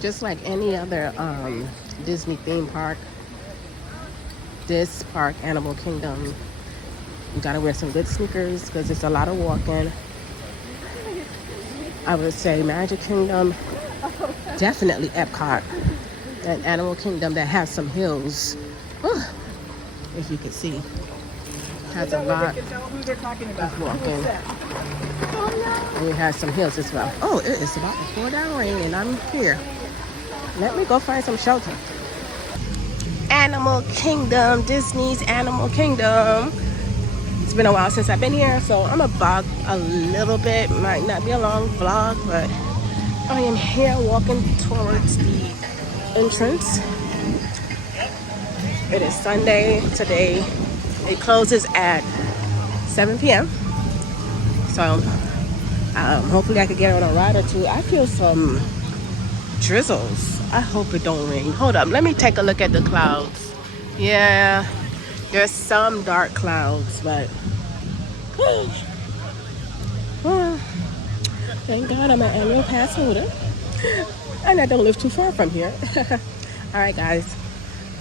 Just like any other Disney theme park, this park, Animal Kingdom, you gotta wear some good sneakers because it's a lot of walking. I would say Magic Kingdom, definitely Epcot, and Animal Kingdom that has some hills. Whew, if you can see, has a lot of walking. And it has some hills as well. Oh, it is about to pour down rain and I'm here. Let me go find some shelter. Animal Kingdom, Disney's Animal Kingdom. It's been a while since I've been here, so I'm gonna vlog a little bit. Might not be a long vlog, but I am here walking towards the entrance. It is Sunday today. It closes at 7 p.m. So hopefully I could get on a ride or two. I feel some drizzles. I hope it don't rain. Hold up, let me take a look at the clouds. Yeah, there's some dark clouds, but thank God I'm an annual pass holder. And I don't live too far from here. All right, guys,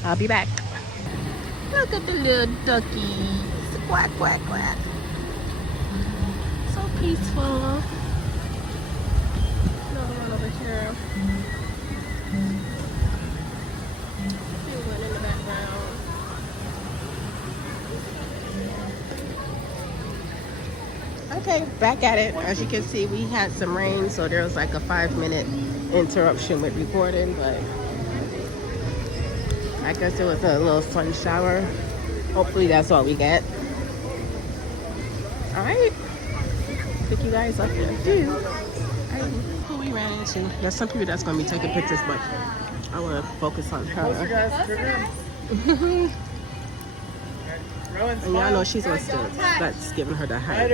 I'll be back. Look at the little duckies. Quack, quack, quack. So peaceful. Another one over here. Few one in the background. Okay, back at it. As you can see, we had some rain, so there was like a 5-minute interruption with recording, but I guess it was a little sun shower. Hopefully that's all we get. All right, pick you guys up in a few. All right, who we ran into. There's some people that's gonna be taking pictures, but I wanna focus on her. And y'all know she's on stilts. That's giving her the height.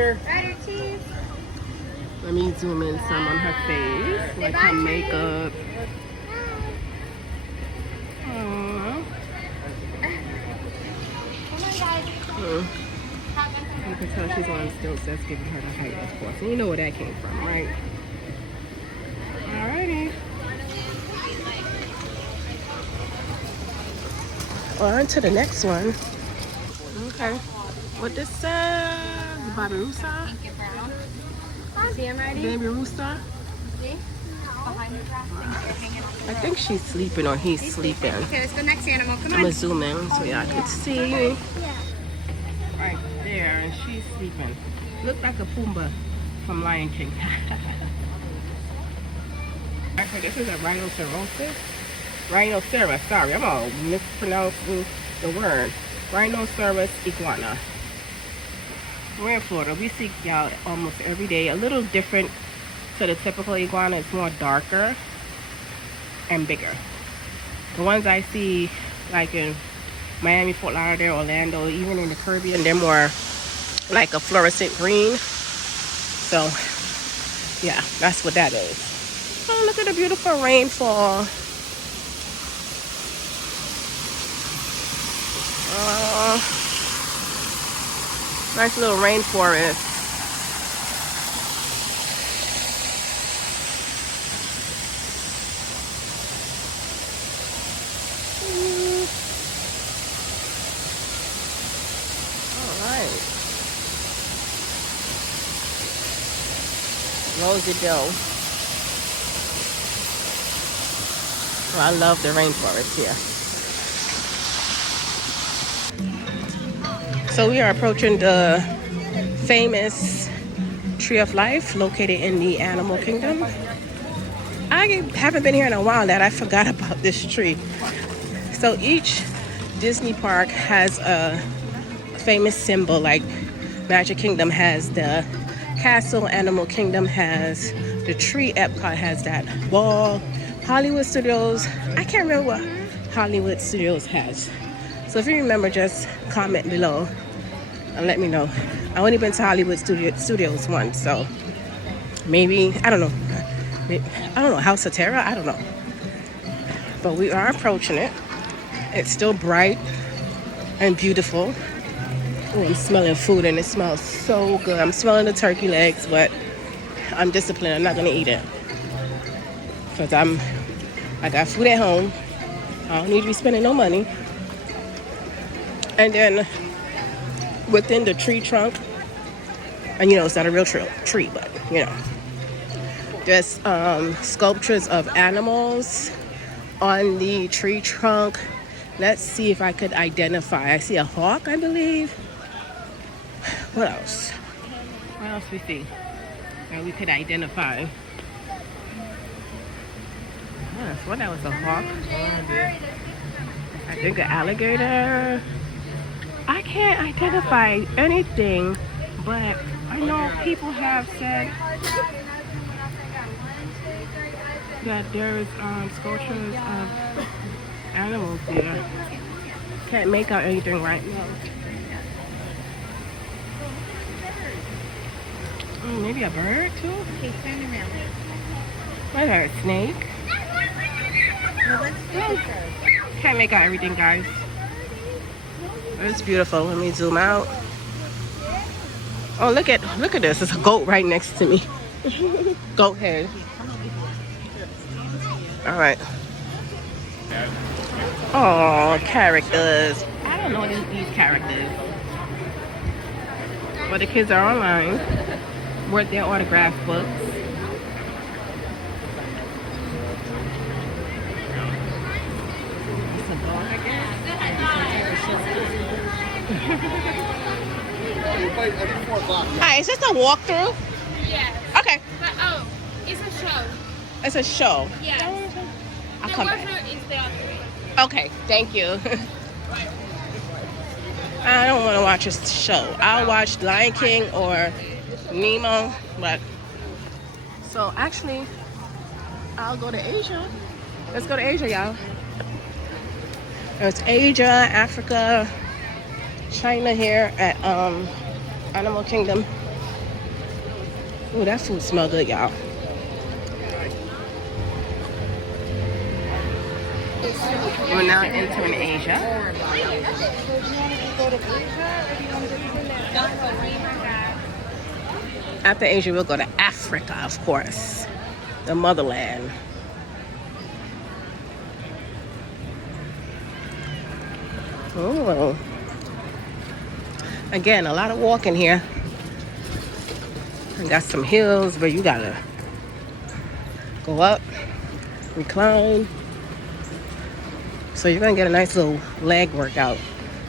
Let me zoom in some on her face, like her makeup. You can tell she's on stilts. That's giving her the height, of course. And you know where that came from, right? Alrighty. On to the next one. Okay. What this says? Baby Rooster? See him ready? Baby Rooster? See? Behind the grass thing, they're hanging off. I think she's sleeping or he's sleeping. Okay, let's go next animal. Come I'm on. gonna zoom in so y'all can see. Right there, and she's sleeping. Look like a Pumbaa from Lion King. Actually, this is a rhinoceros. Rhinoceros, sorry, I'm all mispronouncing the word. Rhinoceros iguana. We're in Florida. We see y'all almost every day. A little different to the typical iguana. It's more darker and bigger. The ones I see like in Miami, Fort Lauderdale, Orlando, even in the Caribbean, they're more like a fluorescent green. So yeah, that's what that is. Oh, look at the beautiful rainfall. Nice little rainforest. Rosie Doe. Well, I love the rainforest here. So we are approaching the famous Tree of Life located in the Animal Kingdom. I haven't been here in a while that I forgot about this tree. So each Disney park has a famous symbol, like Magic Kingdom has the castle, Animal Kingdom has the tree, Epcot has that ball, Hollywood Studios, I can't remember what Hollywood Studios has. So if you remember, just comment below and let me know. I've only been to Hollywood Studios once, so maybe, I don't know, House of Terror, I don't know. But we are approaching it. It's still bright and beautiful. Oh, I'm smelling food and it smells so good. I'm smelling the turkey legs, but I'm disciplined. I'm not gonna eat it because I'm I got food at home. I don't need to be spending no money. And then within the tree trunk, and you know it's not a real tree, but you know, there's sculptures of animals on the tree trunk. Let's see if I could identify. I see a hawk, I believe. What else? What else we see that we could identify? I thought that was a hawk. I think an alligator. I can't identify anything, but I know people have said that there's sculptures of animals here. Can't make out anything right now. Maybe a bird too? What a snake? Can't make out everything, guys. It's beautiful. Let me zoom out. Oh, look at this. There's a goat right next to me. Goat head. All right. Oh, characters. I don't know these characters. But the kids are online. Worth their autograph books. It's a dog, I guess. Hi, is this a walkthrough? Yes. Okay. But it's a show. It's a show. Yes. I'll The come back. workshop is the other way. Okay, thank you. I don't want to watch a show. I'll watch Lion King or Nemo, but so actually, I'll go to Asia. Let's go to Asia, y'all. There's Asia, Africa, China here at Animal Kingdom. Ooh, that food smells good, y'all. We're now entering Asia. After Asia, we'll go to Africa, of course, the motherland. Oh, again, a lot of walking here. And got some hills where you gotta go up, recline. So you're gonna get a nice little leg workout.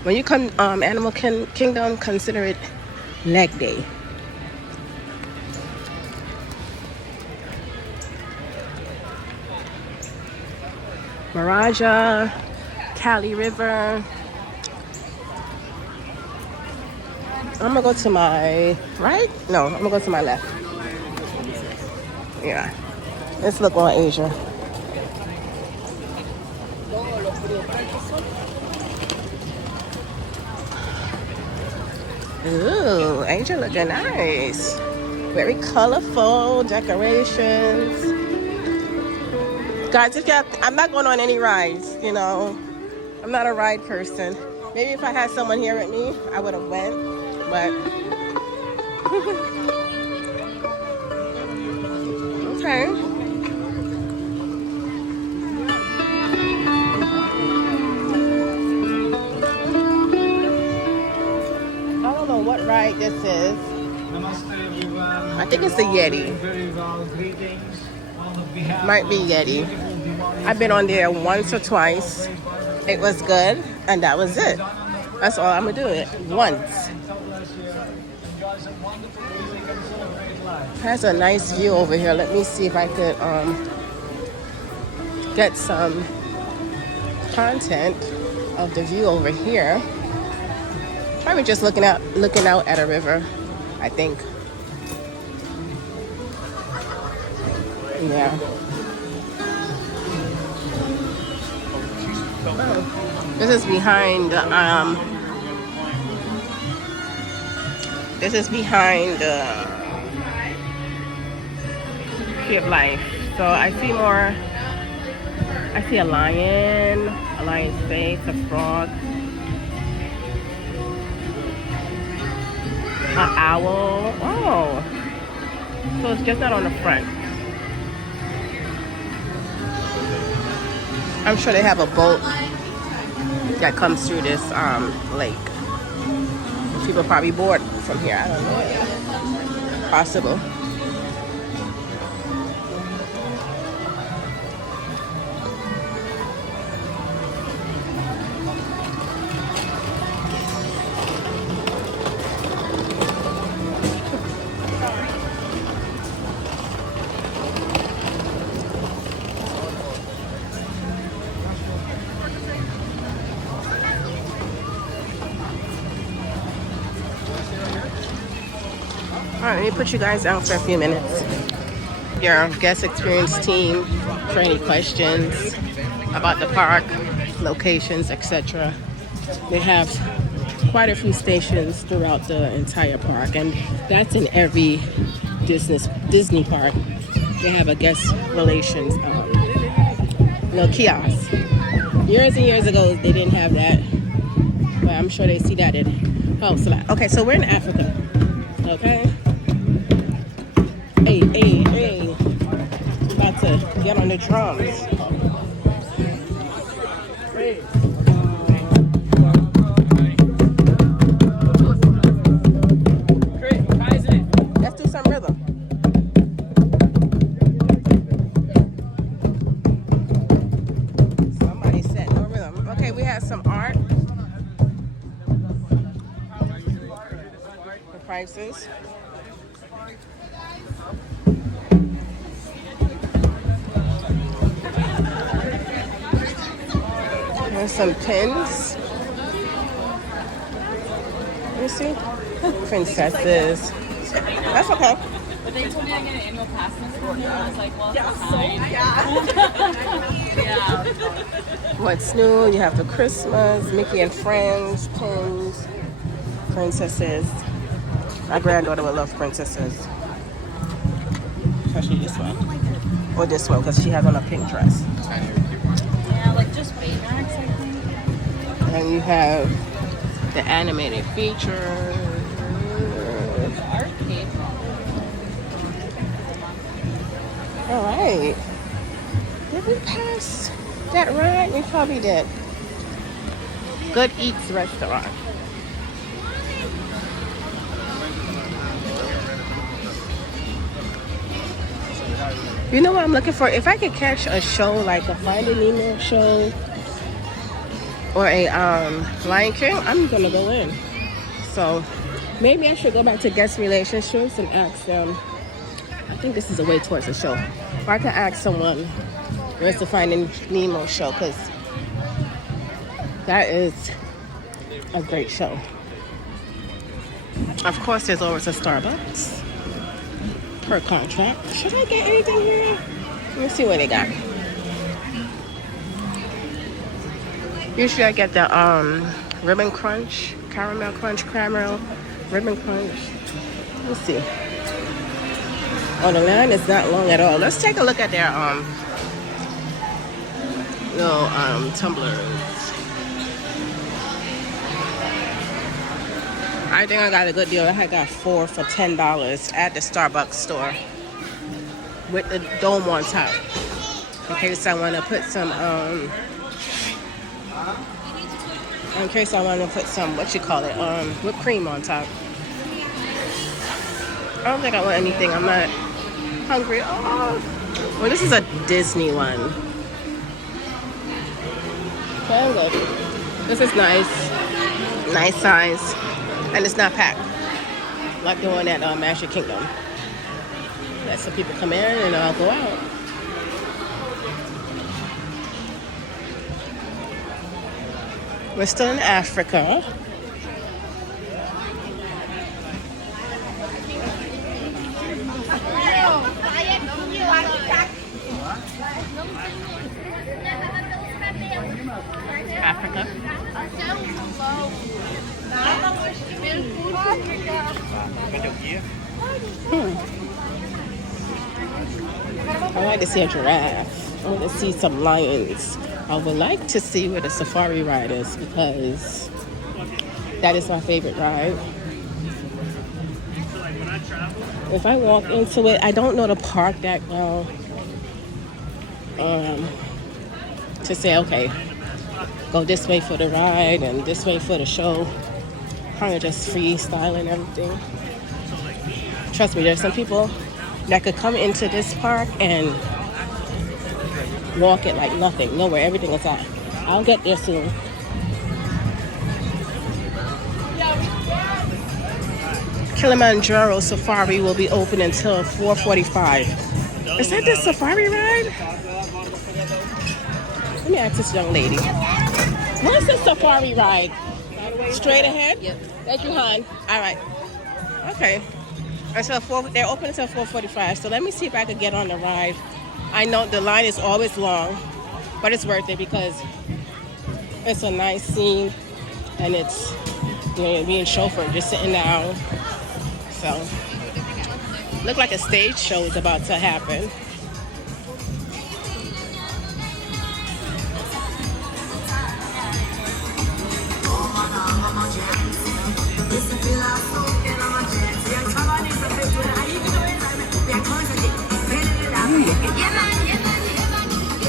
When you come Animal Kingdom, consider it leg day. Maraja, Kali River. I'm gonna go to my right? No, I'm gonna go to my left. Yeah. Let's look on Asia. Ooh, Asia looking nice. Very colorful decorations. Guys, I'm not going on any rides, you know. I'm not a ride person. Maybe if I had someone here with me, I would have went, but okay. I don't know what ride this is. I think it's the Yeti. Might be Yeti. I've been on there once or twice. It was good, and that was it. That's all I'm gonna do it once. Has a nice view over here. Let me see if I could get some content of the view over here. Probably just looking out at a river, I think. Yeah. Oh. This is behind the Tree of Life. So I see a lion's face, a frog, an owl. Oh, so it's just not on the front. I'm sure they have a boat that comes through this lake. People probably board from here. I don't know. Possible. All right, let me put you guys out for a few minutes. Your guest experience team for any questions about the park, locations, etc. They have quite a few stations throughout the entire park, and that's in every Disney park. They have a guest relations little kiosk. Years and years ago, they didn't have that, but I'm sure they see that it helps a lot. Okay, so we're in Africa. Okay. Hey. About to get on the drums. Let's do some rhythm. Somebody said no rhythm. Okay, we have some art. The prices. There's some pins. Let me see. Princesses. That's okay. But they told me I get an annual pass this year. I was like, well, it's fine. Yeah. What's new? You have the Christmas, Mickey and Friends, pins, princesses. My granddaughter would love princesses. Especially this one. Or this one, because she has on a pink dress. Yeah, like just Baymax, I think. And you have the animated features. Arcade. All right. Did we pass that ride? We probably did. Good Eats restaurant. You know what I'm looking for? If I could catch a show like a Finding Nemo show or a Lion King, I'm gonna go in. So maybe I should go back to guest relationships and ask them. I think this is a way towards the show. Or I can ask someone where's the Finding Nemo show, because that is a great show. Of course, there's always a Starbucks per contract. Should I get anything here? Let me see what they got. Usually I get the Ribbon Crunch, Caramel Crunch, Caramel, Ribbon Crunch. Let's see. Oh, the line is not long at all. Let's take a look at their little tumblers. I think I got a good deal. I got 4 for $10 at the Starbucks store with the dome on top. In case I want to put some what you call it, whipped cream on top. I don't think I want anything. I'm not hungry. Oh, well, this is a Disney one. Okay, look. This is nice size, and it's not packed like the one at Magic Kingdom. Let some people come in and I'll go out. We're still in Africa. Africa. I like to see a giraffe. I want to see some lions. I would like to see where the safari ride is, because that is my favorite ride. If I walk into it, I don't know the park that well. to say, okay, go this way for the ride and this way for the show. Kind of just freestyle and everything. Trust me, there's some people that could come into this park and walk it like nothing, know where everything is at. I'll get there soon. Kilimanjaro Safari will be open until 4:45. Is that the safari ride? Let me ask this young lady. What's the safari ride? Straight ahead? Yep. Thank you, hon. All right. Okay. They're open until 4:45. So let me see if I could get on the ride. I know the line is always long, but it's worth it because it's a nice scene and it's, you know, being chauffeured, just sitting down. So, look like a stage show is about to happen.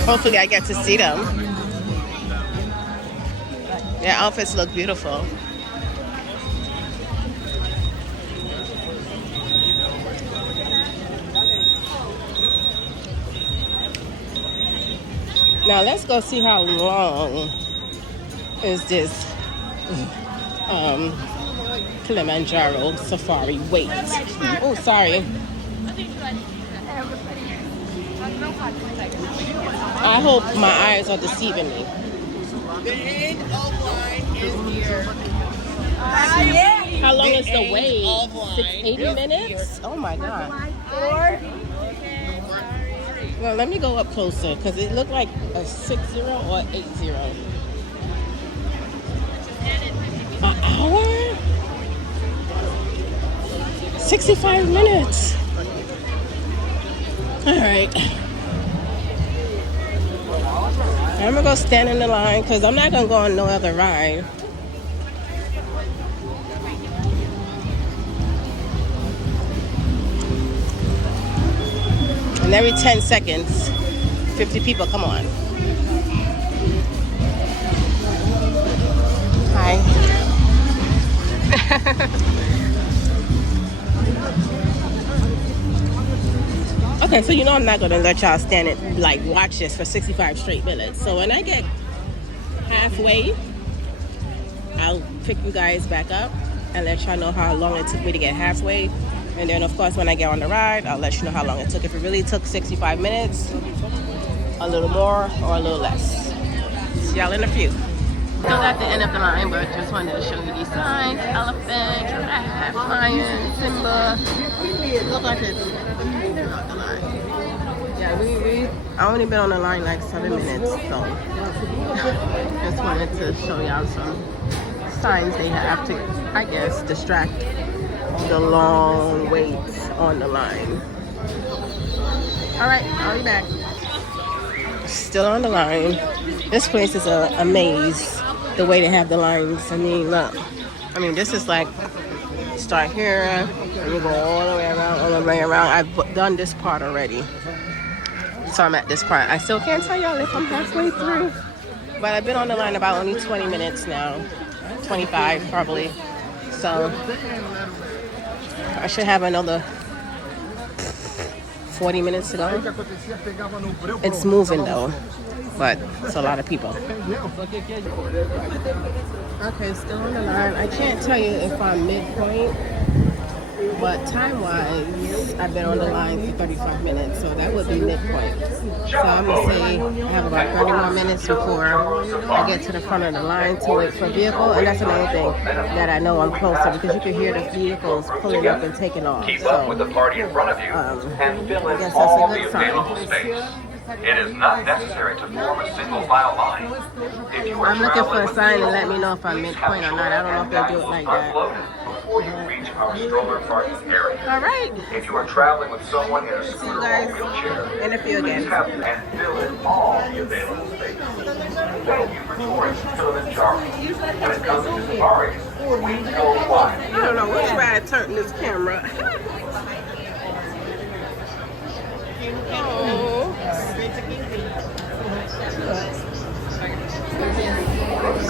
Hopefully I get to see them. Their outfits look beautiful. Now let's go see how long is this Kilimanjaro Safari wait. Oh, sorry. I hope my eyes are deceiving me. The end of line is here. How long is the wait? 80 minutes? Oh my God. Well, let me go up closer because it looked like a 60 or 80. An hour? 65 minutes. All right. I'm gonna go stand in the line because I'm not gonna go on no other ride. And every 10 seconds, 50 people come on. Hi. Okay, so you know I'm not gonna let y'all stand it, like watch this for 65 straight minutes. So when I get halfway, I'll pick you guys back up and let y'all know how long it took me to get halfway. And then of course when I get on the ride, I'll let you know how long it took. If it really took 65 minutes, a little more or a little less. See y'all in a few. Still at the end of the line, but just wanted to show you these signs. Elephant, giraffe, lion, Simba. Look like it's not the line. Yeah, I only been on the line like 7 minutes, so just wanted to show y'all some signs they have to, I guess, distract the long wait on the line. All right, I'll be back. Still on the line. This place is a maze, the way they have the lines. I mean, look. I mean, this is like, start here, and you go all the way around, all the way around. I've done this part already. So I'm at this part. I still can't tell y'all if I'm halfway through. But I've been on the line about only 20 minutes now. 25 probably. So I should have another 40 minutes to go. It's moving though, but it's a lot of people. Okay, still on the line. I can't tell you if I'm midpoint, but time-wise, I've been on the line for 35 minutes, so that would be midpoint. So I'm gonna say I have about 30 more minutes before I get to the front of the line to wait for a vehicle, and that's another thing that I know I'm closer because you can hear the vehicles pulling up and taking off. Keep So up with the party in front of you and fill I in guess all that's a the good sign. available space. It is not necessary to form a single file line. If you are I'm looking for a traveling sign to with let me know if I'm midpoint or not. I don't know if they do it like that. before you reach our stroller parking area. All right. If you are traveling with someone in a See you scooter or guys wheelchair, in a few please again. have and fill in all the available space. Thank you for touring Kilimanjaro. When it comes to safaris, we go wide. I don't know which way I turn this camera. Oh.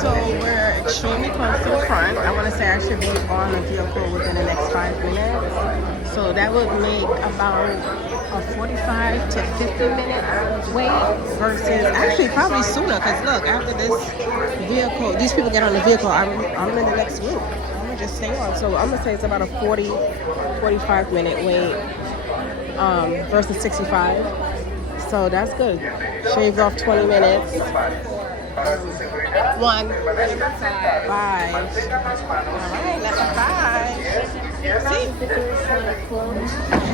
So we're extremely close to the front. I want to say I should be on the vehicle within the next 5 minutes. So that would make about a 45 to 50 minute wait versus actually probably sooner. Because look, after this vehicle, these people get on the vehicle, I'm in the next group. I'm gonna just stay on. So I'm gonna say it's about a 45 minute wait versus 65. So that's good. Shaved off 20 minutes. 1, 5. Alright, level 5. See?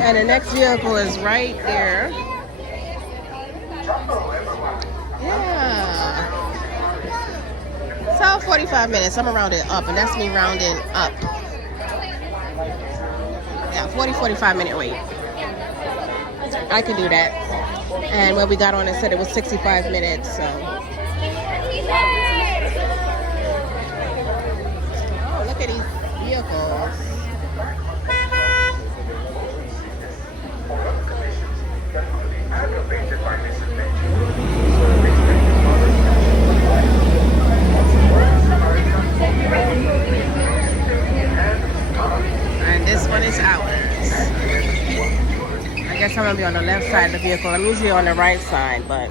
And the next vehicle is right there. Yeah. So 45 minutes. I'm gonna round it up, and that's me rounding up. Yeah, 45 minute wait. I can do that. And when we got on, it said it was 65 minutes, so. Oh, look at these vehicles. And this one is ours. I guess I'm gonna be on the left side of the vehicle. I'm usually on the right side, but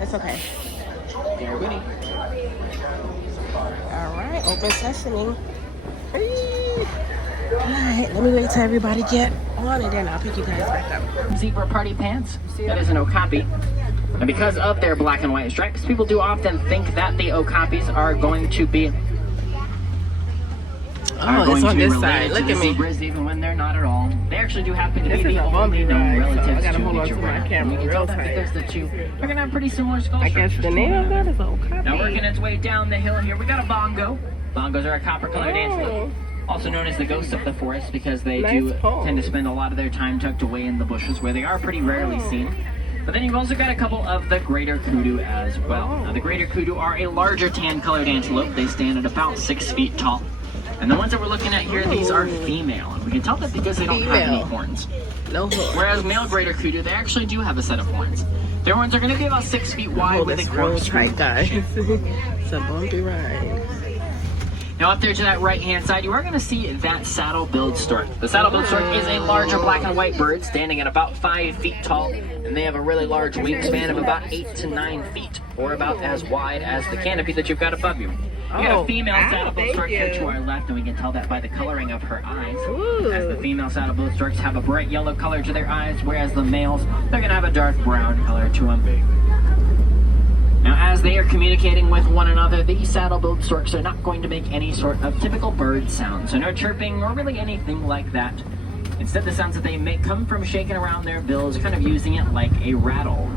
it's okay. Alright, open sesame. Alright, let me wait till everybody get on and then I'll pick you guys back up. Zebra party pants. That is an Okapi. And because of their black and white stripes, people do often think that the Okapis are going to be it's on this side. Look at me. Zebras, even when they're not at all. They actually do happen to be the a only bumpy known ride, so relatives I gotta to hold the on to my giraffe. camera And we can tell real that tight. because the two are gonna have pretty similar skull I guess structures the to name one of that another. is Okapi. Now working its way down the hill here, we got a bongo. Bongos are a copper-colored antelope, also known as the ghosts of the forest because they do tend to spend a lot of their time tucked away in the bushes where they are pretty rarely seen. But then you've also got a couple of the greater kudu as well. Now the greater kudu are a larger tan-colored antelope. They stand at about 6 feet tall. And the ones that we're looking at here, these are female. And we can tell that because they don't have any horns. No horns. Whereas male greater kudu, they actually do have a set of horns. Their horns are going to be about 6 feet wide with a This road gross tight, guys. It's a bumpy ride. Now up there to that right-hand side, you are going to see that saddle-billed stork. The saddle-billed stork is a larger black and white bird standing at about 5 feet tall, and they have a really large wingspan of about 8 to 9 feet, or about as wide as the canopy that you've got above you. We got a female saddle-billed stork here to our left, and we can tell that by the coloring of her eyes. As the female saddle-billed storks have a bright yellow color to their eyes, whereas the males, they're going to have a dark brown color to them. Now, as they are communicating with one another, these saddle-billed storks are not going to make any sort of typical bird sound, so no chirping or really anything like that. Instead, the sounds that they make come from shaking around their bills, kind of using it like a rattle.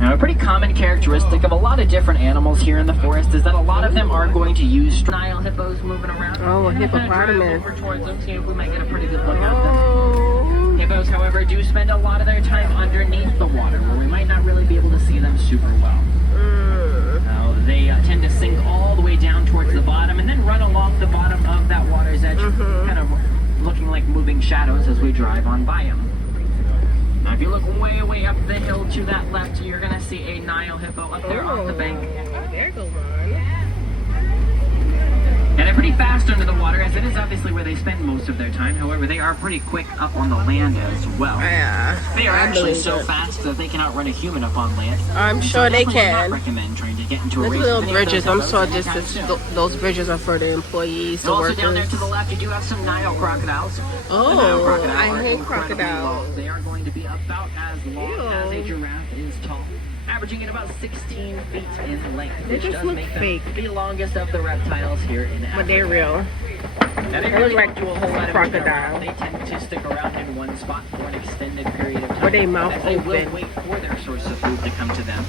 Now, a pretty common characteristic of a lot of different animals here in the forest is that a lot of them are going to use Nile hippos moving around. Oh, a We're gonna drive hippopotamus. over towards them, see if we might get a pretty good look at them. Hippos, however, do spend a lot of their time underneath the water, where we might not really be able to see them super well. Now, they tend to sink all the way down towards the bottom and then run along the bottom of that water's edge, kind of looking like moving shadows as we drive on by them. Now, if you look way, way up the hill to that left, you're going to see a Nile hippo up there off the bank. There goes one. And they're pretty fast under the water, as it is obviously where they spend most of their time. However, they are pretty quick up on the land as well. Yeah. They are I actually believe so it. fast that they can outrun a human up on land. I'm sure they Definitely would not can. recommend trying to get into a Look race at little with any of bridges. those I'm sure hippos this anytime is soon. those bridges are for the employees, the Also workers. down there to the left, you do have some Nile crocodiles. Oh, The Nile crocodile I are hate incredibly crocodiles. long. They are going to be about as long as a Ew. giraffe is tall, averaging at about 16 feet in length, They which just does look make fake. them the longest of the reptiles here in Africa. But they're real. Now, they They really look like don't do a whole lot of moving crocodile. around. They tend to stick around in one spot for an extended period of time. With their mouth But they will open. wait for their source of food to come to them.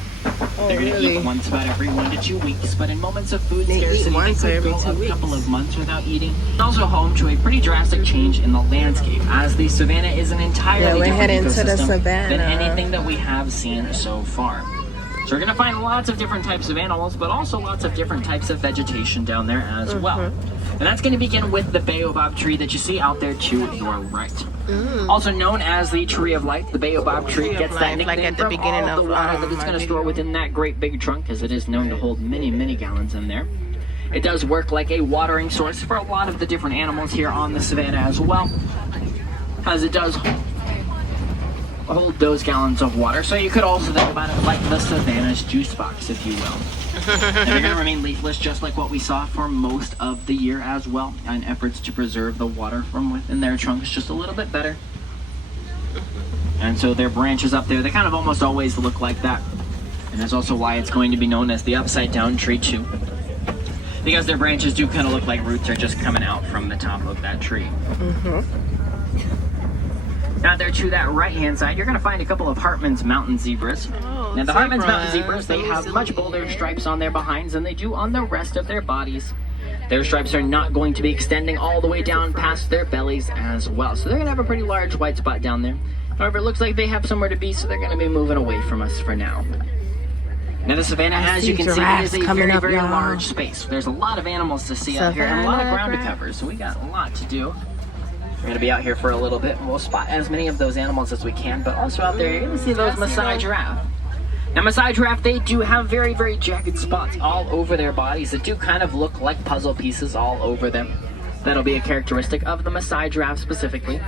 Oh, They're going to really? eat one spot every 1 to 2 weeks, but in moments of food They eat scarcity, they once could every go 2 a couple weeks. of months without eating. It's also home to a pretty drastic change in the landscape, as the savanna is an entirely Yeah, we're different heading to the ecosystem savanna. than anything that we have seen so far. So we're going to find lots of different types of animals, but also lots of different types of vegetation down there as well. And that's going to begin with the baobab tree that you see out there to your right. Also known as the Tree of Life, the baobab tree Tree of gets that Life, nickname like at the from beginning all of, the water that it's going to store within that great big trunk, as it is known to hold many, many gallons in there. It does work like a watering source for a lot of the different animals here on the savannah as well, as it does hold those gallons of water. So you could also think about it like the savannah's juice box, if you will. And they're going to remain leafless just like what we saw for most of the year as well, in efforts to preserve the water from within their trunks just a little bit better. And so their branches up there, they kind of almost always look like that. And that's also why it's going to be known as the upside down tree too, because their branches do kind of look like roots are just coming out from the top of that tree. Now there to that right hand side, you're going to find a couple of Hartman's mountain zebras. Now the Hartman's mountain zebras, they have much bolder stripes on their behinds than they do on the rest of their bodies. Their stripes are not going to be extending all the way down past their bellies as well. So they're going to have a pretty large white spot down there. However, it looks like they have somewhere to be, so they're going to be moving away from us for now. Now the savannah, as you can see, is a very, very large space. There's a lot of animals to see out here and a lot of ground to cover, so we got a lot to do. We're going to be out here for a little bit, and we'll spot as many of those animals as we can, but also out there, you're going to see those Maasai giraffe. Now Maasai giraffe, they do have very, very jagged spots all over their bodies that do kind of look like puzzle pieces all over them. That'll be a characteristic of the Maasai giraffe specifically.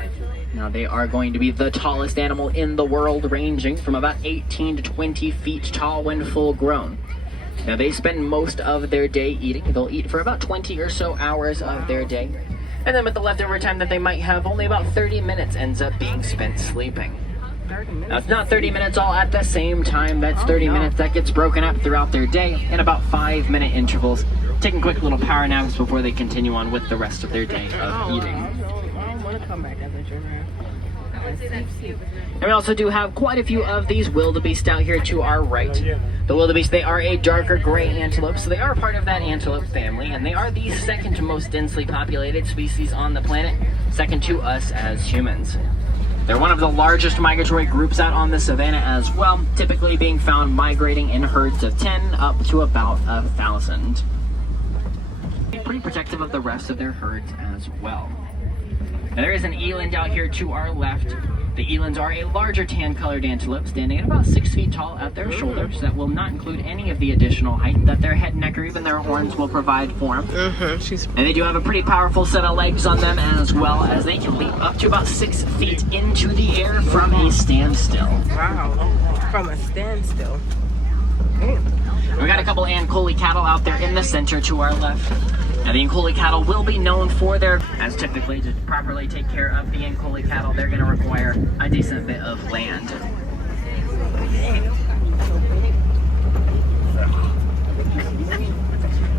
Now they are going to be the tallest animal in the world, ranging from about 18 to 20 feet tall when full grown. Now they spend most of their day eating. They'll eat for about 20 or so hours of their day. And then with the leftover time that they might have, only about 30 minutes ends up being spent sleeping. Now it's not 30 minutes all at the same time. That's 30 minutes that gets broken up throughout their day in about 5-minute intervals, taking quick little power naps before they continue on with the rest of their day of eating. I want to come back as a giraffe. And we also do have quite a few of these wildebeest out here to our right. The wildebeest, they are a darker gray antelope, so they are part of that antelope family, and they are the second most densely populated species on the planet, second to us as humans. They're one of the largest migratory groups out on the savannah as well, typically being found migrating in herds of 10 up to about 1,000. Pretty protective of the rest of their herds as well. Now there is an eland out here to our left. The elands are a larger tan-colored antelope, standing at about 6 feet tall at their shoulders. That will not include any of the additional height that their head, neck, or even their horns will provide for them. And they do have a pretty powerful set of legs on them, as well as they can leap up to about 6 feet into the air from a standstill. Wow, from a standstill. Damn. We got a couple Ankole cattle out there in the center to our left. Now the Ankole cattle will be known for their, as typically to properly take care of the Ankole cattle, they're going to require a decent bit of land.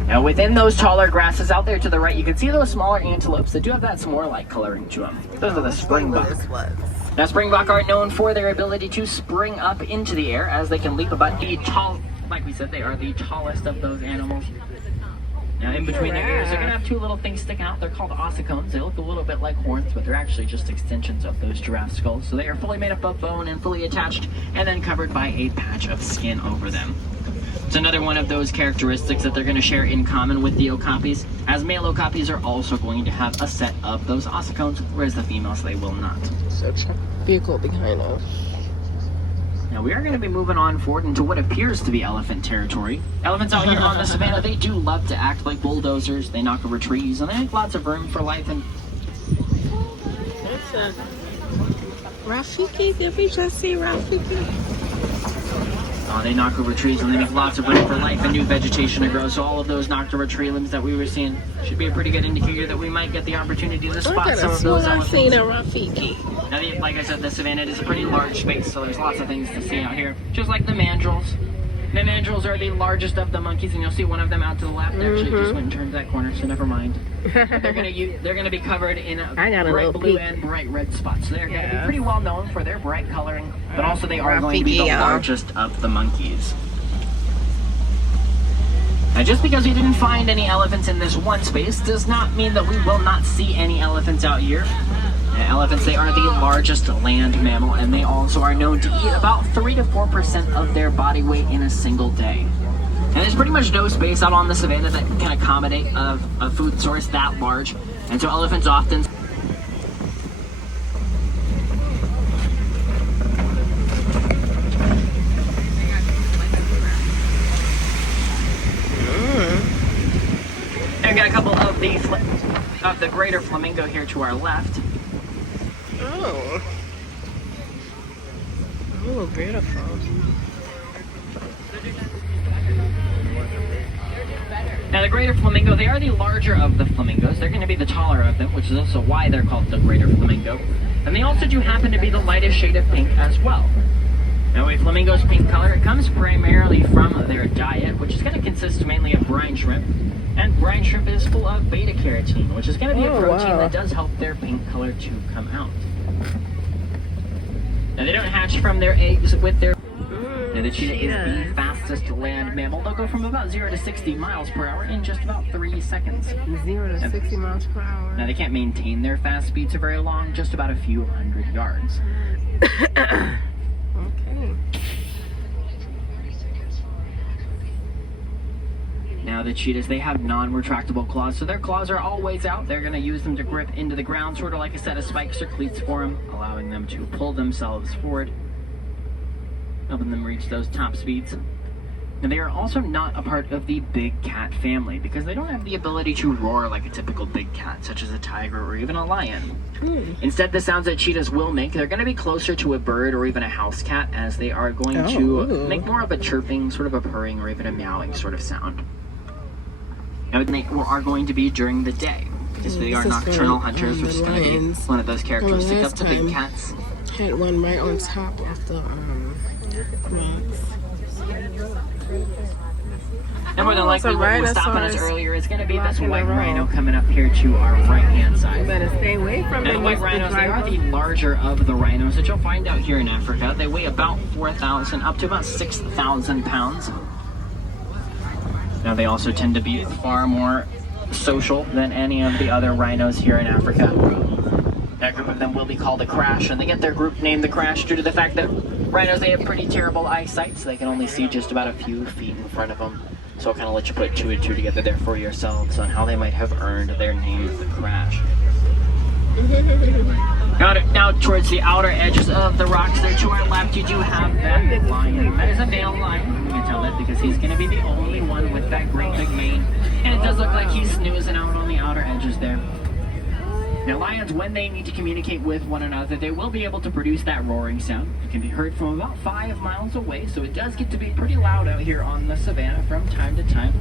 Now within those taller grasses out there to the right, you can see those smaller antelopes that do have that s'more-like coloring to them. Those are the springbok. Now springbok are known for their ability to spring up into the air, as they can leap about the tall, like we said, they are the tallest of those animals. Now in between their ears, they're going to have two little things sticking out. They're called ossicones. They look a little bit like horns, but they're actually just extensions of those giraffe skulls. So they are fully made up of bone and fully attached, and then covered by a patch of skin over them. It's another one of those characteristics that they're going to share in common with the okapis, as male okapis are also going to have a set of those ossicones, whereas the females, they will not. So check vehicle behind us. Now we are going to be moving on forward into what appears to be elephant territory. Elephants out here on the savannah, they do love to act like bulldozers. They knock over trees, and they make lots of room for life. And That's a Rafiki. Did we just see Rafiki? they knock over trees, and they make lots of room for life and new vegetation to grow. So all of those knocked over tree limbs that we were seeing should be a pretty good indicator that we might get the opportunity to spot some of those I've seen elephants. a Rafiki. Now, like I said, the savannah is a pretty large space, so there's lots of things to see out here. Just like the mandrills. The mandrills are the largest of the monkeys, and you'll see one of them out to the left. Actually, just went and turned that corner, so never mind. They're gonna be covered in bright blue and bright red spots. So they're gonna be pretty well known for their bright coloring, but also they are going to be the largest of the monkeys. Now, just because we didn't find any elephants in this one space does not mean that we will not see any elephants out here. Elephants, they are the largest land mammal, and they also are known to eat about 3 to 4% of their body weight in a single day. And there's pretty much no space out on the savannah that can accommodate a food source that large, and so elephants often... the greater flamingo here to our left. Oh. Oh, beautiful. Now the greater flamingo, they are the larger of the flamingos. They're going to be the taller of them, which is also why they're called the greater flamingo. And they also do happen to be the lightest shade of pink as well. Now a flamingo's pink color, it comes primarily from their diet, which is going to consist mainly of brine shrimp. And brine shrimp is full of beta carotene, which is going to be a protein that does help their pink color to come out. Now they don't hatch from their eggs with their... Now the cheetah is the fastest land mammal. They'll go from about 0 to 60 miles per hour in just about 3 seconds. 0 to 60 miles per hour. Now they can't maintain their fast speeds for very long, just about a few hundred yards. Okay. Now the cheetahs, they have non-retractable claws, so their claws are always out. They're going to use them to grip into the ground, sort of like a set of spikes or cleats for them, allowing them to pull themselves forward, helping them reach those top speeds. And they are also not a part of the big cat family because they don't have the ability to roar like a typical big cat, such as a tiger or even a lion. Instead, the sounds that cheetahs will make, they're going to be closer to a bird or even a house cat, as they are going to make more of a chirping, sort of a purring, or even a meowing sort of sound. Now, they are going to be during the day because they are nocturnal hunters, which is going to be one of those characteristics of the big cats. Had one right on top of the rocks. And more than likely, what was stopping us rhinoceros earlier is going to be this walking white around. rhino coming up here to our right-hand side. Better stay away from Now, them. white rhinos, they are the larger of the rhinos that you'll find out here in Africa. They weigh about 4,000 up to about 6,000 pounds. Now, they also tend to be far more social than any of the other rhinos here in Africa. That group of them will be called a crash, and they get their group name the crash due to the fact that rhinos, they have pretty terrible eyesight, so they can only see just about a few feet in front of them. So I'll kind of let you put 2 and 2 together there for yourselves on how they might have earned their name, the crash. Now towards the outer edges of the rocks there to our left, you do have that lion. That is a male lion. You can tell that because he's going to be the only one with that great big mane. And it does look like he's snoozing out on the outer edges there. Now lions, when they need to communicate with one another, they will be able to produce that roaring sound. It can be heard from about 5 miles away, so it does get to be pretty loud out here on the savannah from time to time.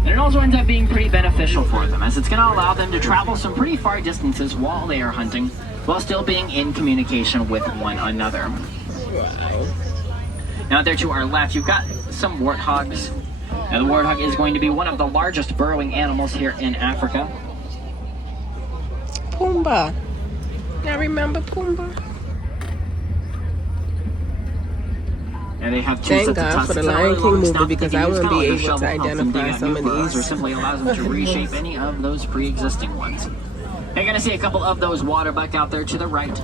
And it also ends up being pretty beneficial for them, as it's going to allow them to travel some pretty far distances while they are hunting, while still being in communication with one another. Now there to our left, you've got some warthogs. Now the warthog is going to be one of the largest burrowing animals here in Africa. Pumbaa. Now remember Pumbaa? And they have 2 Thank sets God of tusks for the and a Lion really King long movie, snout because that they I use wouldn't kind be of like a able to shovel to help them dig identify out some new of burrows, these. or simply allows them to reshape any of those pre-existing ones. You're going to see a couple of those waterbuck out there to the right.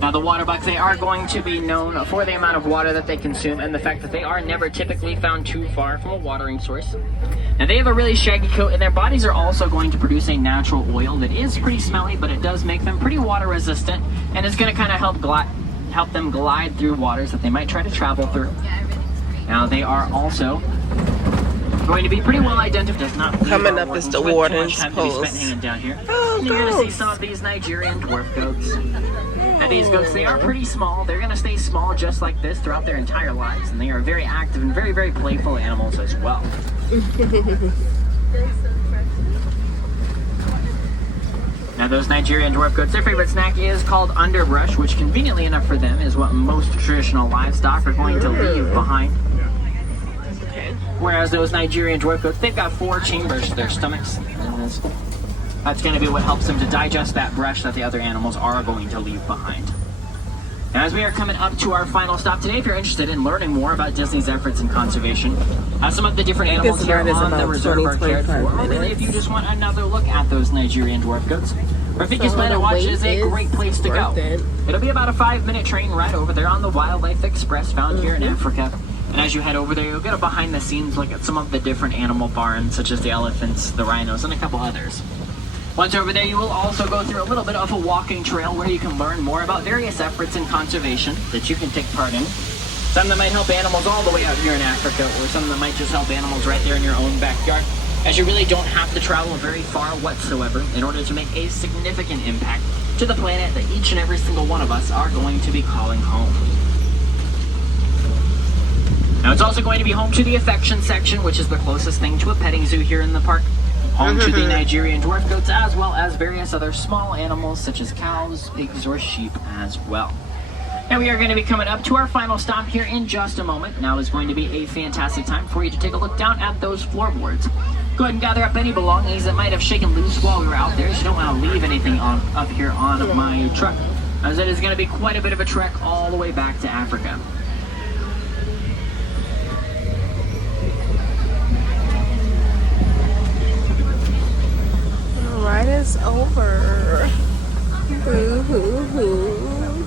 Now the waterbuck, they are going to be known for the amount of water that they consume and the fact that they are never typically found too far from a watering source. Now they have a really shaggy coat, and their bodies are also going to produce a natural oil that is pretty smelly, but it does make them pretty water resistant, and it's going to kind of help them glide through waters that they might try to travel through. Now they are also going to be pretty well identified. Does not Coming up is the warden's time post. to be spent hanging down here. Oh, And you're going to see goats. some of these Nigerian dwarf goats. Now these goats, they are pretty small. They're going to stay small just like this throughout their entire lives, and they are very active and very, very playful animals as well. Now those Nigerian dwarf goats, their favorite snack is called underbrush, which conveniently enough for them is what most traditional livestock are going to leave behind. Whereas those Nigerian dwarf goats, they've got 4 chambers to their stomachs. And that's going to be what helps them to digest that brush that the other animals are going to leave behind. Now, as we are coming up to our final stop today, if you're interested in learning more about Disney's efforts in conservation, some of the different animals here ride is on the about reserve are cared for, 20-25 or really if you just want another look at those Nigerian dwarf goats, Rafika's So Planet the Watch wait is a is great place to go. worth it. It'll be about a 5-minute train ride over there on the Wildlife Express found here in Africa. And as you head over there, you'll get a behind-the-scenes look at some of the different animal barns, such as the elephants, the rhinos, and a couple others. Once over there, you will also go through a little bit of a walking trail where you can learn more about various efforts in conservation that you can take part in. Some that might help animals all the way out here in Africa, or some that might just help animals right there in your own backyard. as you really don't have to travel very far whatsoever in order to make a significant impact to the planet that each and every single one of us are going to be calling home. Now, it's also going to be home to the affection section, which is the closest thing to a petting zoo here in the park. Home to the Nigerian dwarf goats, as well as various other small animals such as cows, pigs, or sheep as well. Now, we are going to be coming up to our final stop here in just a moment. Now is going to be a fantastic time for you to take a look down at those floorboards. Go ahead and gather up any belongings that might have shaken loose while we were out there, so you don't want to leave anything up here on my truck, as it is going to be quite a bit of a trek all the way back to Africa. Ride is over. Boo hoo hoo.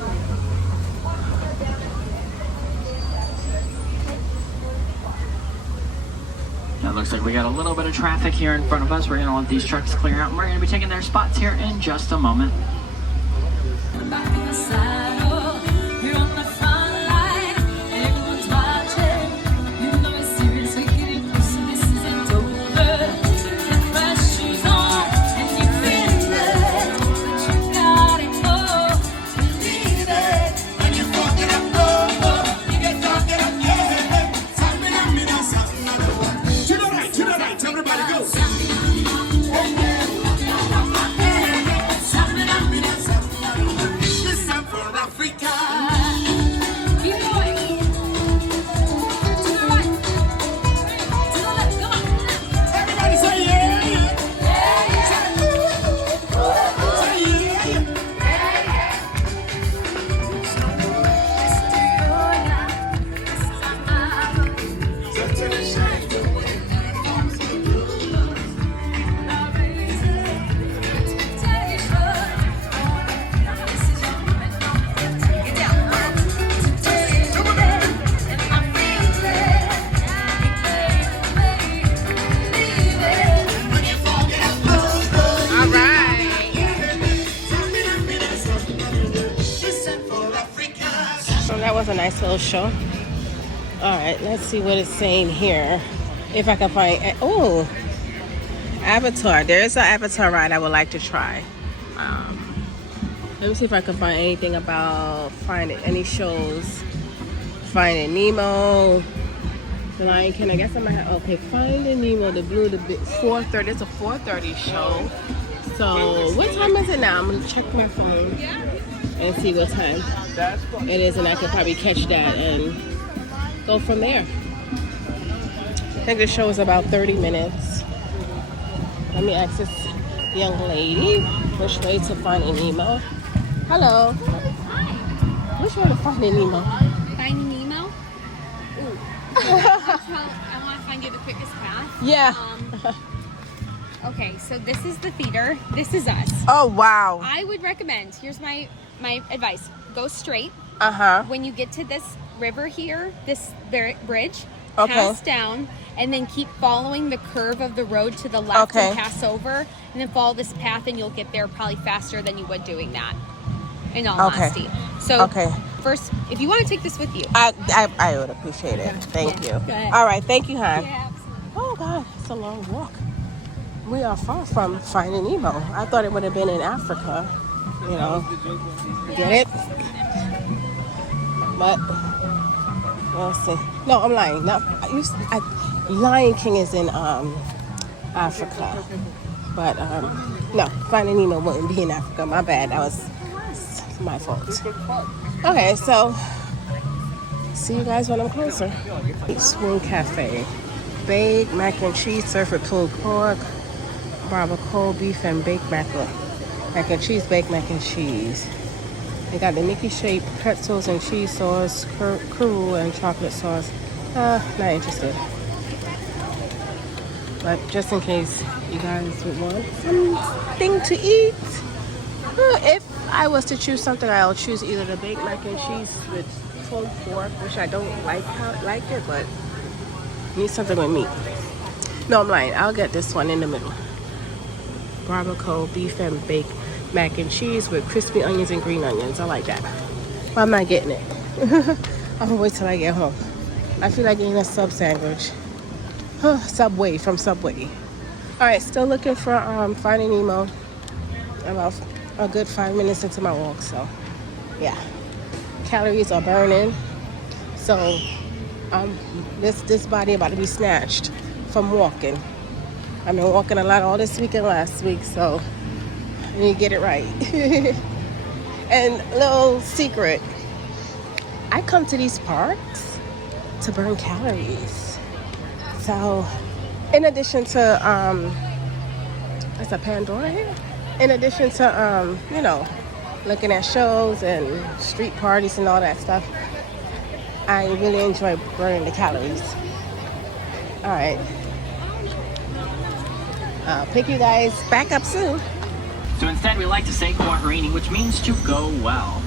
Now it looks like we got a little bit of traffic here in front of us. We're going to let these trucks clear out, and we're going to be taking their spots here in just a moment. That was a nice little show. All right, let's see what it's saying here. If I can find, oh, Avatar. There's an Avatar ride I would like to try. Let me see if I can find anything about finding any shows. Finding Nemo, The Lion King. I guess I might have, okay, Finding Nemo, the Blue, the Big, 4:30. It's a 4:30 show. So what time is it now? I'm gonna check my phone and see what time it is, and I could probably catch that and go from there. I think the show is about 30 minutes. Let me ask this young lady which way to Finding Nemo. Hello. Which way to Finding Nemo? Finding Nemo? Ooh. I want to find you the quickest path. Yeah. Okay, so this is the theater. This is us. Oh, wow. I would recommend, here's my advice. Go straight. Uh-huh. When you get to this river here, this bridge, Okay. pass down, and then keep following the curve of the road to the left Okay. and pass over, and then follow this path, and you'll get there probably faster than you would doing that, in all Okay. honesty. So Okay. first, if you want to take this with you. I would appreciate it. Thank you. Go ahead. All right. Thank you, hon. Yeah, absolutely. Oh, God. It's a long walk. We are far from Finding Nemo. I thought it would have been in Africa. You know. Get it? But we'll see. No, I'm lying. No, Lion King is in Africa. But no, Finding Nemo wouldn't be in Africa. My bad. That was my fault. Okay, so see you guys when I'm closer. Swoon Cafe. Baked mac and cheese served with pulled pork, barbacoa beef, and baked mac and cheese, baked mac and cheese. They got the Mickey shaped pretzels and cheese sauce, curry and chocolate sauce. Not interested. But just in case you guys would want something to eat, if I was to choose something, I'll choose either the baked mac and cheese with pulled pork, which I don't like it, but need something with meat. No, I'm lying. I'll get this one in the middle. Barbacoa beef and baked mac and cheese with crispy onions and green onions. I like that. But I'm not getting it. I'm gonna wait till I get home. I feel like getting a sub sandwich. Subway, from Subway. right, still looking for Finding Nemo. About a good 5 minutes into my walk, so yeah. Calories are burning. So this body about to be snatched from walking. I've been walking a lot all this week and last week, so I need to get it right. And little secret, I come to these parks to burn calories. So in addition to it's a Pandora here. In addition to you know, looking at shows and street parties and all that stuff, I really enjoy burning the calories. All right. I'll pick you guys back up soon. So instead, we like to say Quattrini, which means to go well.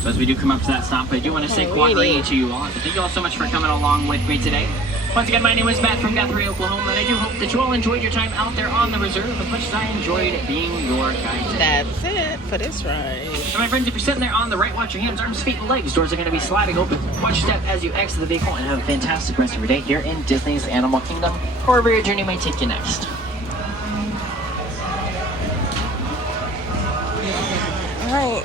So as we do come up to that stop, I do want to say Quattrini to you all. Thank you all so much for coming along with me today. Once again, my name is Matt from Guthrie, Oklahoma, and I do hope that you all enjoyed your time out there on the reserve as much as I enjoyed being your guide today. That's it for this ride. So my friends, if you're sitting there on the right, watch your hands, arms, feet, and legs. Doors are going to be sliding open. Watch your step as you exit the vehicle, and have a fantastic rest of your day here in Disney's Animal Kingdom, or wherever your journey may take you next. All right.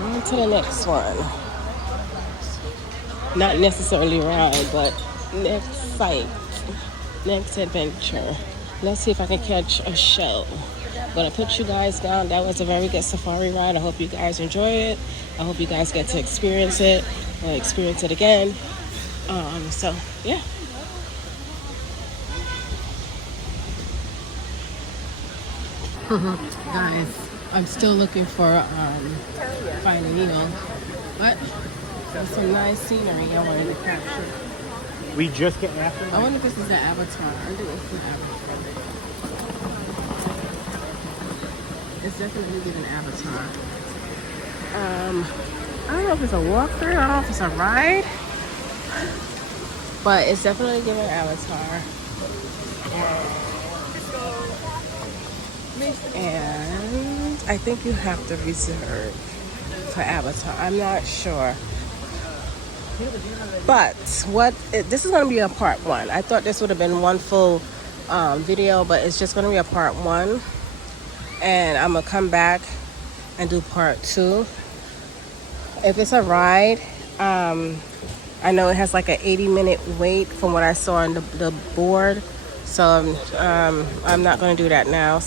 On to the next one. Not necessarily ride, but next site, next adventure. Let's see if I can catch a show. I'm gonna put you guys down. That was a very good safari ride. I hope you guys enjoy it. I hope you guys get to experience it again. So yeah. Guys, I'm still looking for Finding Nemo, but there's some nice scenery I wanted to capture. We just get after I wonder if this is the Avatar. I think it's the Avatar. It's definitely giving Avatar. I don't know if it's a walkthrough. I don't know if it's a ride, but it's definitely giving Avatar. And I think you have to reserve for Avatar. I'm not sure. But this is going to be a part one. I thought this would have been one full video, but it's just going to be a part one. And I'm going to come back and do part two. If it's a ride, I know it has like an 80-minute wait from what I saw on the board. So I'm not going to do that now.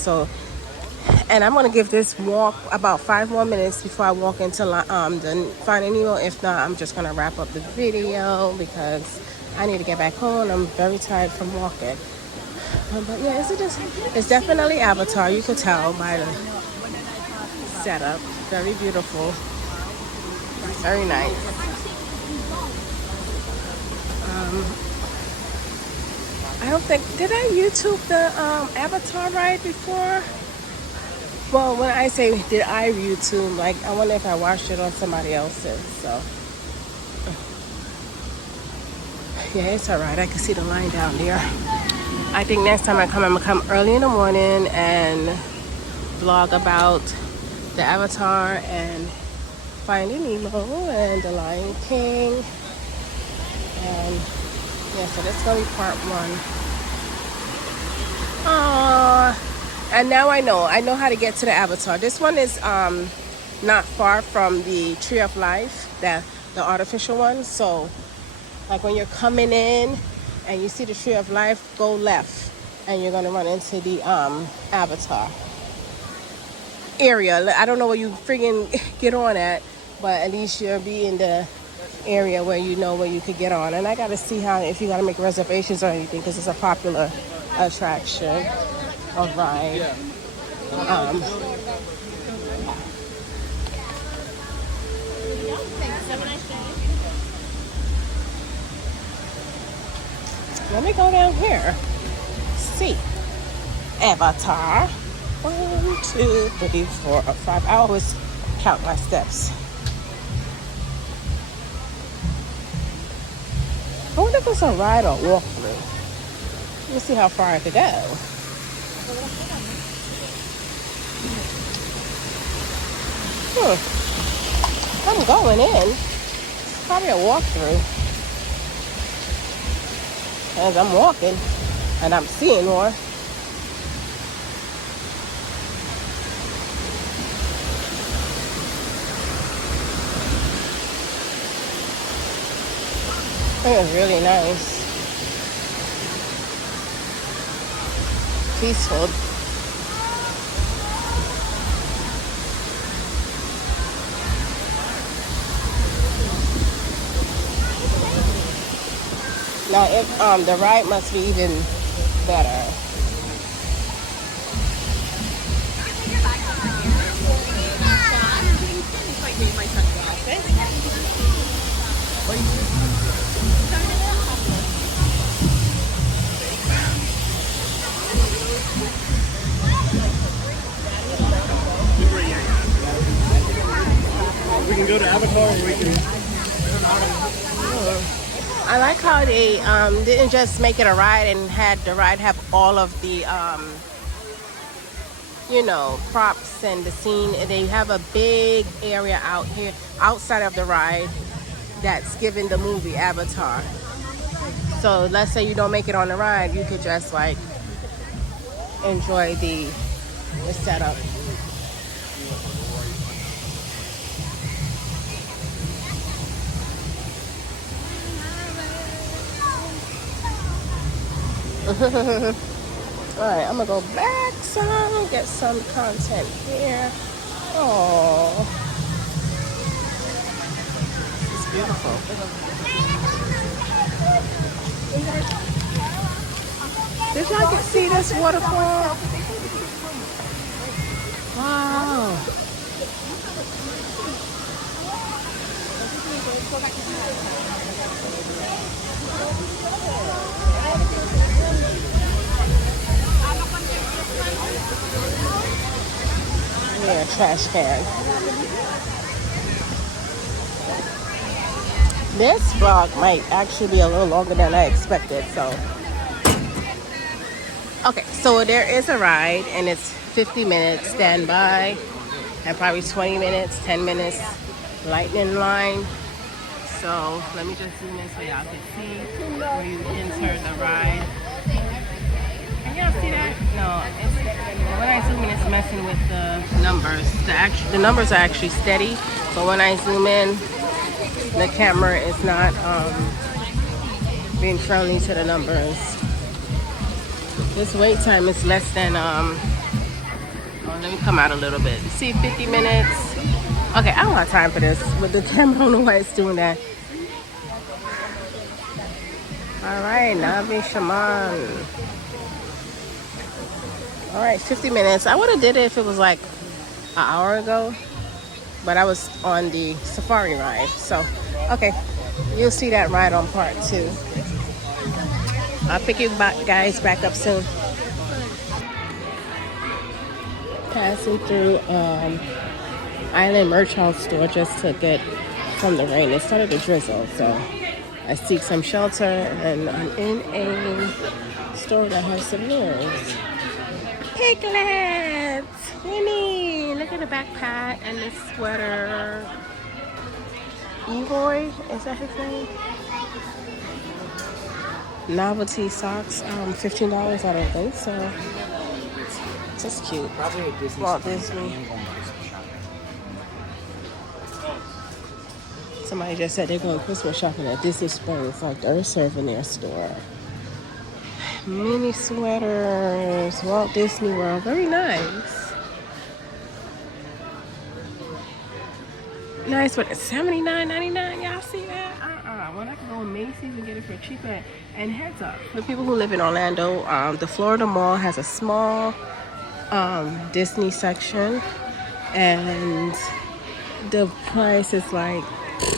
And I'm going to give this walk about 5 more minutes before I walk into the Finding Nemo. If not, I'm just going to wrap up the video because I need to get back home. I'm very tired from walking. But yeah, it's definitely Avatar. You could tell by the setup. Very beautiful. Very nice. I don't think, did I YouTube the Avatar ride before? Well, when I say did I YouTube, like I wonder if I watched it on somebody else's. So yeah, it's alright. I can see the line down there. I think next time I'm gonna come early in the morning and vlog about the Avatar and Finding Nemo and the Lion King. And yeah, so that's gonna be part one. Aww. And now I know how to get to the Avatar. This one is not far from the Tree of Life, the artificial one. So like when you're coming in and you see the Tree of Life, go left and you're gonna run into the Avatar area. I don't know where you friggin' get on at, but at least you'll be in the area where you know where you could get on. And I gotta see if you gotta make reservations or anything, because it's a popular attraction or ride. Let me go down here. See. Avatar. 1, 2, 3, 4, 5. I always count my steps. I wonder if it's a ride or walkthrough. Let me see how far I could go. I'm going in. It's probably a walkthrough. as I'm walking and I'm seeing more. It was really nice. Peaceful. Now, if the ride must be even better. We can go to Avatar or we can... I like how they didn't just make it a ride and had the ride have all of the you know, props and the scene. They have a big area out here outside of the ride that's given the movie Avatar. So let's say you don't make it on the ride, you could just like enjoy the setup. Alright, I'm gonna go back some, get some content here. Oh, it's beautiful. Did y'all get see this waterfall? Wow. Yeah, trash can. This vlog might actually be a little longer than I expected, so. Okay, so there is a ride and it's 50 minutes standby and probably 20 minutes, 10 minutes lightning line. So let me just zoom in so y'all can see where you enter the ride. Can y'all see that? No, when I zoom in, it's messing with the numbers. The numbers are actually steady, but when I zoom in, the camera is not being friendly to the numbers. This wait time is less than oh, let me come out a little bit. See, 50 minutes. Okay, I don't have time for this, but the camera, I don't know why it's doing that. All right, Navi Shaman. All right, 50 minutes. I would have did it if it was like an hour ago, but I was on the safari ride. So, okay, you'll see that ride on part 2. I'll pick you guys back up soon. Passing through Island Merch House store just to get from the rain. It started to drizzle, so I seek some shelter, and I'm in a store that has souvenirs. Piglets! Winnie! Look at the backpack and this sweater. Evoy, is that his name? Novelty socks, $15. I don't think so. Just cute. Probably a Disney. Walt Disney. Somebody just said they're going Christmas shopping at Disney Springs, like they're serving their store. Mini sweaters, Walt Disney World, very nice. Nice, but it's $79.99. Y'all see that? When I can go in Macy's and get it for cheaper. And heads up, for people who live in Orlando, the Florida Mall has a small Disney section, and the price is like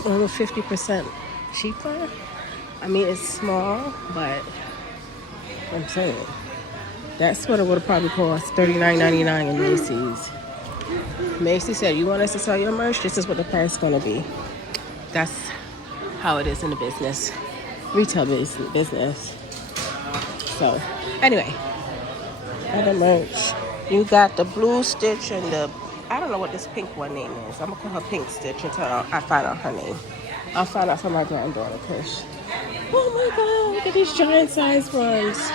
almost 50% cheaper. I mean, it's small, but I'm saying that sweater would have probably cost $39.99 in Macy's. Macy's said, you want us to sell your merch? This is what the price is going to be. That's how it is in the business, retail business. So anyway, other merch. You got the blue Stitch and the, I don't know what this pink one name is. I'm gonna call her Pink Stitch until I find out her name. I'll find out from my granddaughter, Kush. Oh my god, look at these giant size ones.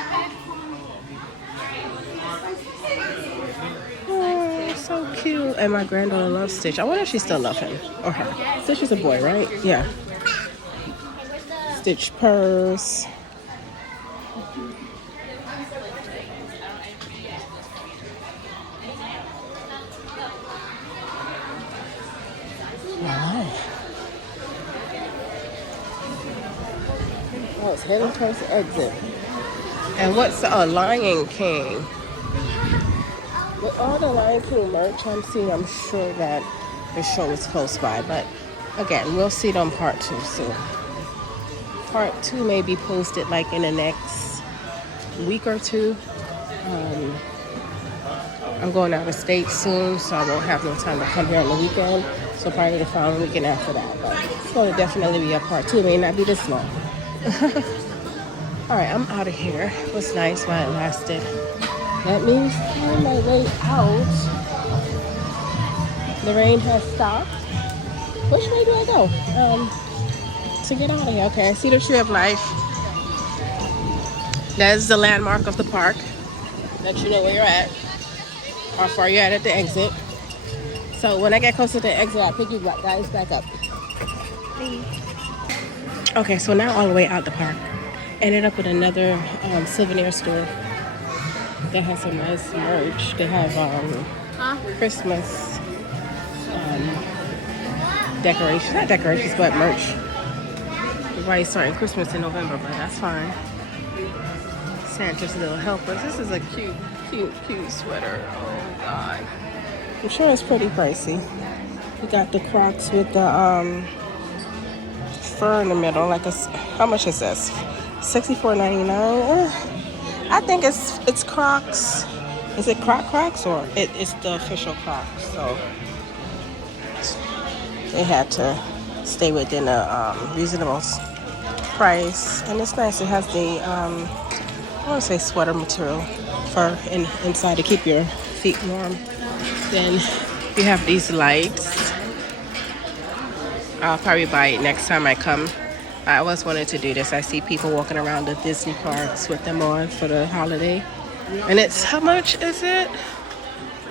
Oh, so cute. And my granddaughter loves Stitch. I wonder if she still loves him or her. Stitch is a boy, right? Yeah. Stitch purse. Wow. Oh, it's heading towards the exit. And what's Lion King? With all the Lion King merch I'm seeing, I'm sure that the show is close by. But again, we'll see it on part 2 soon. Part 2 may be posted like in the next week or two. I'm going out of state soon, so I won't have no time to come here on the weekend. So probably the following weekend after that. But it's going to definitely be a part 2. It may not be this long. Alright, I'm out of here. It was nice while it lasted. That means on my way out, the rain has stopped. Which way do I go? To get out of here. Okay, I see the Tree of Life. That's the landmark of the park. Let you know where you're at. How far you're at the exit. So when I get closer to the exit, I'll pick you guys back up. Okay, so now all the way out the park. Ended up with another souvenir store that has some nice merch. They have Christmas decorations. Not decorations, but merch. Everybody's starting Christmas in November, but that's fine. Santa's little helpers. This is a cute sweater. Oh, God. I'm sure it's pretty pricey. We got the Crocs with the fur in the middle. Like how much is this? $64.99. I think it's Crocs. Is it Crocs or it's the official Crocs? So they had to stay within a reasonable price, and it's nice. It has the I want to say sweater material fur inside to keep your feet warm. Then you have these lights. I'll probably buy it next time I come. I always wanted to do this. I see people walking around the Disney parks with them on for the holiday. And it's, how much is it?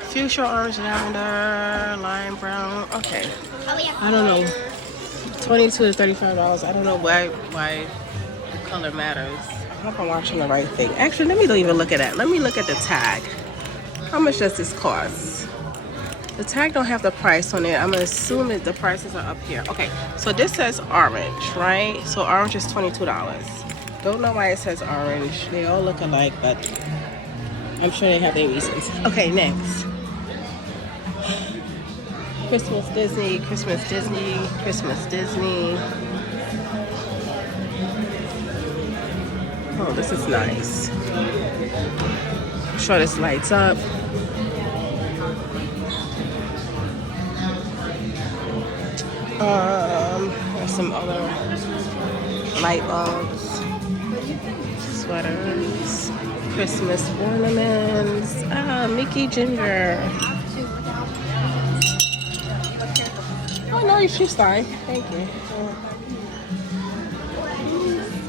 Fuchsia, orange, lavender, lime brown. Okay. I don't know. $22 to $35. I don't know why the color matters. I hope I'm watching the right thing. Actually, let me don't even look at that. Let me look at the tag. How much does this cost? The tag don't have the price on it. I'm assuming the prices are up here. Okay, so this says orange, right? So orange is $22. Don't know why it says orange. They all look alike, but I'm sure they have their reasons. Okay, next. Christmas Disney, Christmas Disney, Christmas Disney. Oh, this is nice. I'm sure this lights up. There's some other light bulbs, sweaters, Christmas ornaments. Mickey Ginger. Oh no, she's fine. Thank you.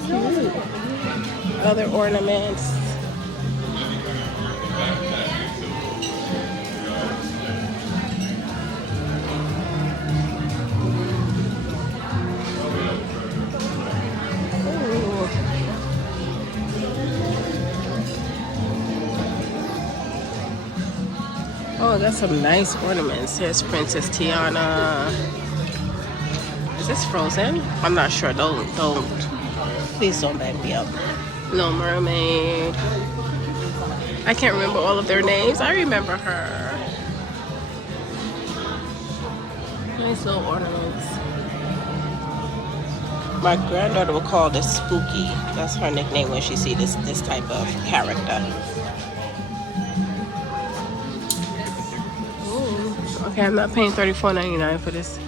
Cute. Other ornaments. Oh, got some nice ornaments. Here's Princess Tiana. Is this Frozen? I'm not sure. Don't. Please don't back me up. Little Mermaid. I can't remember all of their names. I remember her. Nice little ornaments. My granddaughter will call this Spooky. That's her nickname when she sees this type of character. Okay, I'm not paying $34.99 for this.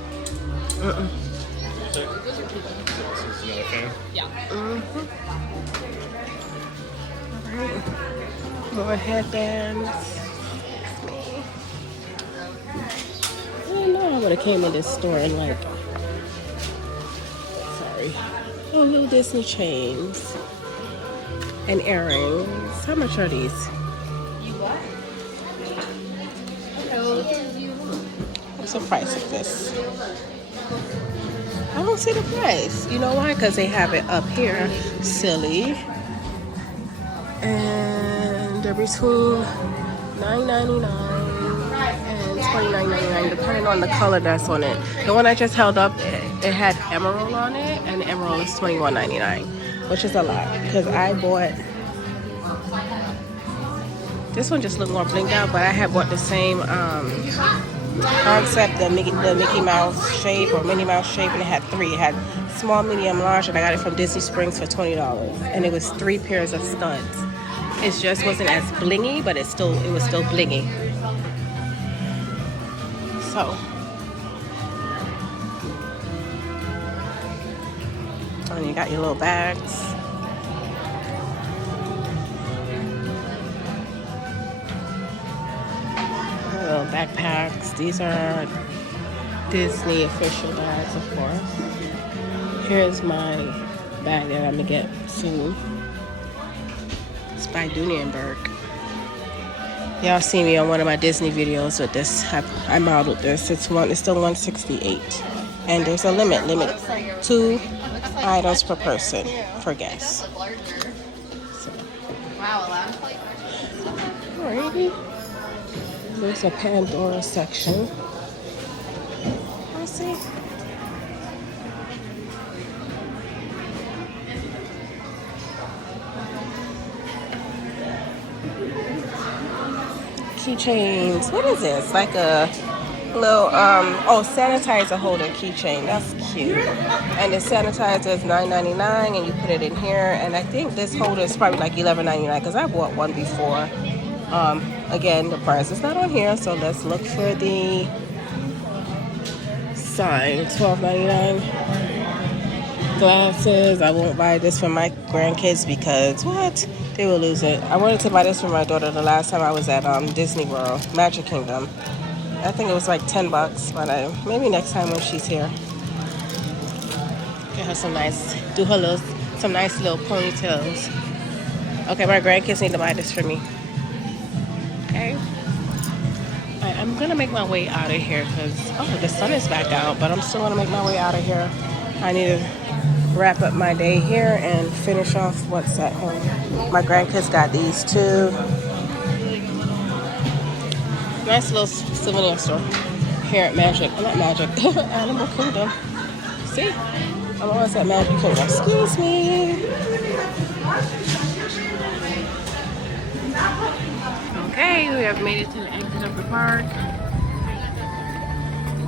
Yeah. Alright. More headbands. I didn't know I would have came in this store and like. Sorry. Oh, little Disney chains and earrings. How much are these? What's the price of this? I don't see the price. You know why? Because they have it up here. Silly. And they're between $9.99 and $29.99, depending on the color that's on it. The one I just held up, it had emerald on it, and the emerald is $21.99, which is a lot. Because I bought this one, just looked more blinged out, but I had bought the same concept, the Mickey Mouse shape or Minnie Mouse shape, and it had three. It had small, medium, large, and I got it from Disney Springs for $20, and it was 3 pairs of studs. It just wasn't as blingy, but it was still blingy. So, and you got your little bags. Little backpacks. These are Disney official bags, of course. Here's my bag that I'm gonna get soon. It's by Dooney & Bourke. Y'all see me on one of my Disney videos with this. I modeled this. It's still $168, and there's a limit 2 items per person per guest. So. Alrighty. There's a Pandora section. Let's see. Keychains. What is this? Like a little sanitizer holder keychain. That's cute. And the sanitizer is $9.99, and you put it in here. And I think this holder is probably like $11.99 because I bought one before. Again, the price is not on here, so let's look for the sign. $12.99. Glasses. I won't buy this for my grandkids because what? They will lose it. I wanted to buy this for my daughter the last time I was at Disney World, Magic Kingdom. I think it was like $10, but maybe next time when she's here. Get her some nice little ponytails. Okay, my grandkids need to buy this for me. Okay. I'm gonna make my way out of here because the sun is back out, but I'm still gonna make my way out of here. I need to wrap up my day here and finish off what's at home. My grandkids got these too. Nice little souvenir store here at Animal Kingdom. See? I'm always at Magic Kingdom. Excuse me. Okay, we have made it to the exit of the park.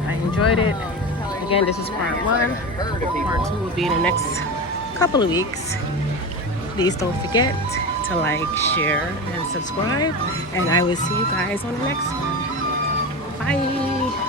I enjoyed it. Again, this is part 1. Part 2 will be in the next couple of weeks. Please don't forget to like, share, and subscribe. And I will see you guys on the next one. Bye.